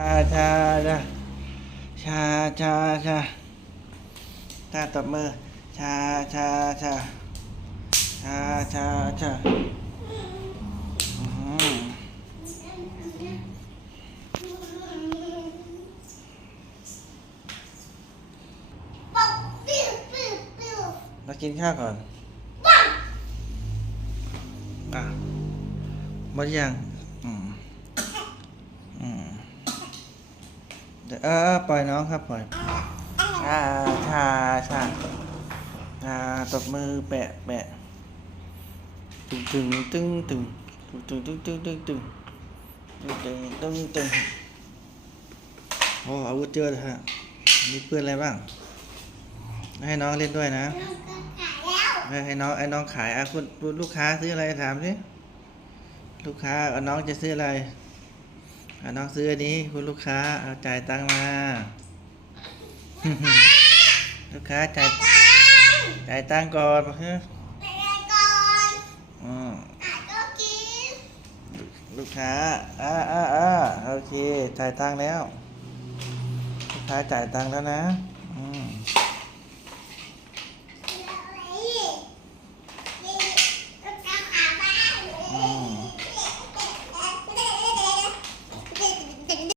ชาชาชาชาชาชาตบมือชาชาชาชาชาชาอืมมากินข้าวก่อนอ่ะหมดยังอืมอืมเดี๋ยวปล่อยน้องครับปล่อยชาชาชาชาตบมือแปะแปะตึงตึงตึงตึงตึงตึงตึงตึงตึงตึงตึงตึงตึงโอ้อาวุธเยอะเลยฮะมีปืนอะไรบ้างให้น้องเล่นด้วยนะให้น้องขายคุณลูกค้าซื้ออะไรถามสิลูกค้าน้องจะซื้ออะไรน้องซื้ออันนี้คุณลูกค้าเอาจ่ายตังค์มาลูกค้าจ่ายตังค์ก่อนฮะอืมลูกค้าโอเคจ่ายตังค์แล้วลูกค้าจ่ายตังค์แล้วนะ